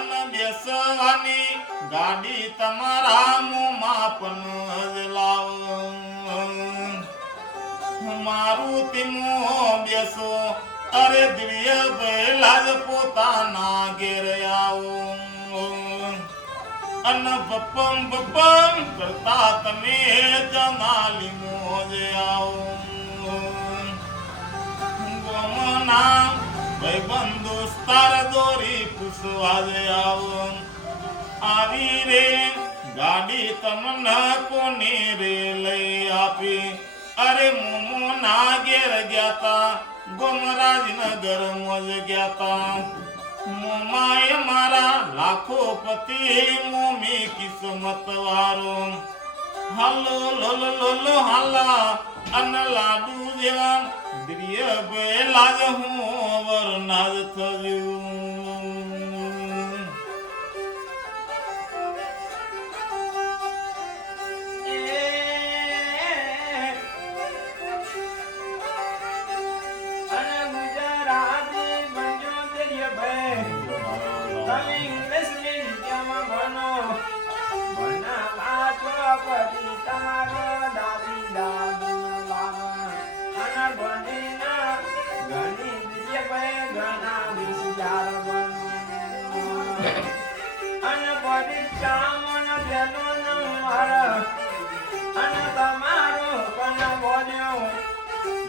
અન બેસવાની ગાડી તમારા મોમાં પણ જ લાવો મારું તીમો બેસો અરે દિવ્ય બેલા જ પોતાના ઘેર આવો અન બપમ બપમ કરતા તમે જનાલી મોજ આવો ગમના ભાઈબંધ દોસ્તાર દોરી પૂછવા જ આવો આવી રે ગાડી તમને કોને રે લઈ આપી અરે મોમો ના ઘેર ગયા ગોમરાજનગર મોજ ગયા મોમાય મારા લાખો પતિ મોમી કિસ્મત વારો હાલો લોલો લોલો હાલા અન લાડુ દેવા દ્રિય બેલા જ હું વરનાજ થયું અને